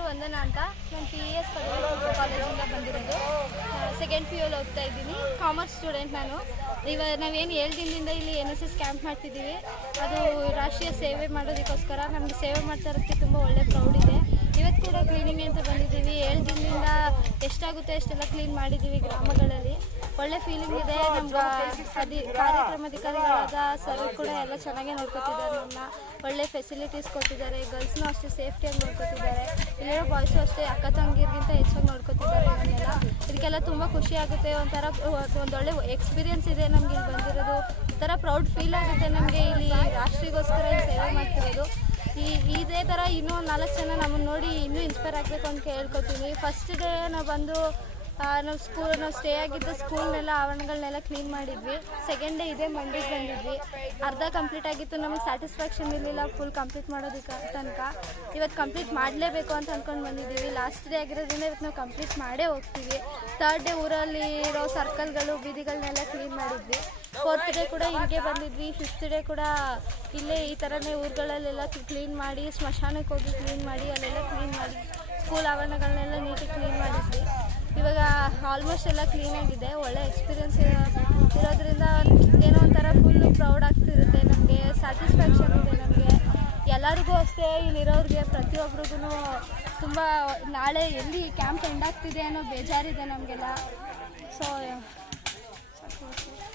ಹೆಸರು ವಂದನಾ ಅಂತ. ನಾನು PES ಪದವಿ ಕಾಲೇಜಿಂದ ಬಂದಿರೋದು. ಸೆಕೆಂಡ್ PU ಓದ್ತಾ ಇದ್ದೀನಿ. ಕಾಮರ್ಸ್ ಸ್ಟೂಡೆಂಟ್ ನಾನು. ನಾವೇನು 7 ದಿನದಿಂದ ಇಲ್ಲಿ NSS ಕ್ಯಾಂಪ್ ಮಾಡ್ತಿದ್ದೀವಿ. ಅದು ರಾಷ್ಟ್ರೀಯ ಸೇವೆ ಮಾಡೋದಕ್ಕೋಸ್ಕರ. ನಮಗೆ ಸೇವೆ ಮಾಡ್ತಾ ಇರೋದಕ್ಕೆ ತುಂಬ ಒಳ್ಳೆ ಪ್ರೌಡ್ ಇದೆ. ಇವತ್ತು ಕೂಡ ಕ್ಲೀನಿಂಗ್ ಅಂತ ಬಂದಿದ್ದೀವಿ. 7 ದಿನದಿಂದ ಎಷ್ಟಾಗುತ್ತೆ ಅಷ್ಟೆಲ್ಲ ಕ್ಲೀನ್ ಮಾಡಿದ್ದೀವಿ ಗ್ರಾಮಗಳಲ್ಲಿ. ಒಳ್ಳೆ ಫೀಲಿಂಗ್ ಇದೆ. ನಮ್ಗೆ ಕಾರ್ಯಕ್ರಮಾಧಿಕಾರಿಗಳಾದ ಸರ್ ಕೂಡ ಎಲ್ಲ ಚೆನ್ನಾಗೇ ನೋಡ್ಕೊತಿದ್ದಾರೆ. ನಮ್ಮನ್ನ ಒಳ್ಳೆ ಫೆಸಿಲಿಟೀಸ್ ಕೊಟ್ಟಿದ್ದಾರೆ. ಗರ್ಲ್ಸ್ನೂ ಅಷ್ಟೇ ಸೇಫ್ಟಿಯಾಗಿ ನೋಡ್ಕೊತಿದ್ದಾರೆ. ಇಲ್ಲಿರೋ ಬಾಯ್ಸು ಅಷ್ಟೇ ಅಕ್ಕ ತಂಗಿರಿಗಿಂತ ಹೆಚ್ಚಾಗಿ ನೋಡ್ಕೊತಿದ್ದಾರೆ. ನಮ್ಮನ್ನೆಲ್ಲ ಇದಕ್ಕೆಲ್ಲ ತುಂಬ ಖುಷಿ ಆಗುತ್ತೆ. ಒಂದೊಳ್ಳೆ ಎಕ್ಸ್ಪೀರಿಯೆನ್ಸ್ ಇದೆ ನಮ್ಗೆ ಇಲ್ಲಿ ಬಂದಿರೋದು. ಒಂಥರ ಪ್ರೌಡ್ ಫೀಲ್ ಆಗುತ್ತೆ ನಮಗೆ ಇಲ್ಲಿ ರಾಷ್ಟ್ರೀಗೋಸ್ಕರ ಸೇವೆ ಮಾಡ್ತಿರೋದು. ಇದೇ ಥರ ಇನ್ನೂ 4 ಜನ ನಮ್ಮನ್ನು ನೋಡಿ ಇನ್ನೂ ಇನ್ಸ್ಪೈರ್ ಆಗಬೇಕು ಅಂತ ಕೇಳ್ಕೊತೀನಿ. ಫಸ್ಟ್ ಡೇ ನಾವು ಸ್ಟೇ ಆಗಿದ್ದ ಸ್ಕೂಲ್ನೆಲ್ಲ ಆವರಣಗಳನ್ನೆಲ್ಲ ಕ್ಲೀನ್ ಮಾಡಿದ್ವಿ. ಸೆಕೆಂಡ್ ಡೇ ಇದೇ ಮಂಡಿಗೆ ಬಂದಿದ್ವಿ. ಅರ್ಧ ಕಂಪ್ಲೀಟ್ ಆಗಿತ್ತು. ನಮಗೆ ಸ್ಯಾಟಿಸ್ಫ್ಯಾಕ್ಷನ್ ಇರಲಿಲ್ಲ ಫುಲ್ ಕಂಪ್ಲೀಟ್ ಮಾಡೋದಕ್ಕೆ ತನಕ. ಇವತ್ತು ಕಂಪ್ಲೀಟ್ ಮಾಡಲೇಬೇಕು ಅಂತ ಅಂದ್ಕೊಂಡು ಬಂದಿದ್ದೀವಿ. ಲಾಸ್ಟ್ ಡೇ ಆಗಿರೋದ್ರಿಂದ ಇವತ್ತು ನಾವು ಕಂಪ್ಲೀಟ್ ಮಾಡೇ ಹೋಗ್ತೀವಿ. 3rd ಡೇ ಊರಲ್ಲಿ ಇರೋ ಸರ್ಕಲ್ಗಳು ಬೀದಿಗಳನ್ನೆಲ್ಲ ಕ್ಲೀನ್ ಮಾಡಿದ್ವಿ. 4th ಡೇ ಕೂಡ ಇಲ್ಲಿಗೆ ಬಂದಿದ್ವಿ. 5th ಡೇ ಕೂಡ ಇಲ್ಲೇ ಈ ಥರನೇ ಊರುಗಳಲ್ಲೆಲ್ಲ ಕ್ಲೀನ್ ಮಾಡಿ, ಸ್ಮಶಾನಕ್ಕೆ ಹೋಗಿ ಕ್ಲೀನ್ ಮಾಡಿ, ಅಲ್ಲೆಲ್ಲ ಕ್ಲೀನ್ ಮಾಡಿ, ಸ್ಕೂಲ್ ಆವರಣಗಳನ್ನೆಲ್ಲ ನೀಟಾಗಿ ಕ್ಲೀನ್ ಮಾಡಿದ್ವಿ. ಇವಾಗ ಆಲ್ಮೋಸ್ಟ್ ಎಲ್ಲ ಕ್ಲೀನಾಗಿದೆ. ಒಳ್ಳೆ ಎಕ್ಸ್ಪೀರಿಯೆನ್ಸ್ ಇರೋದ್ರಿಂದ ಏನೋ ಒಂಥರ ಫುಲ್ಲು ಪ್ರೌಡ್ ಆಗ್ತಿರುತ್ತೆ. ನಮಗೆ ಸ್ಯಾಟಿಸ್ಫ್ಯಾಕ್ಷನ್ ಇದೆ. ನಮಗೆ ಎಲ್ಲರಿಗೂ ಅಷ್ಟೇ, ಇಲ್ಲಿರೋರಿಗೆ ಪ್ರತಿಯೊಬ್ರಿಗೂ ತುಂಬ ನಾಳೆ ಎಲ್ಲಿ ಕ್ಯಾಂಪ್ ಎಂಡ್ ಆಗ್ತಿದೆ ಅನ್ನೋ ಬೇಜಾರಿದೆ ನಮಗೆಲ್ಲ. ಸೊ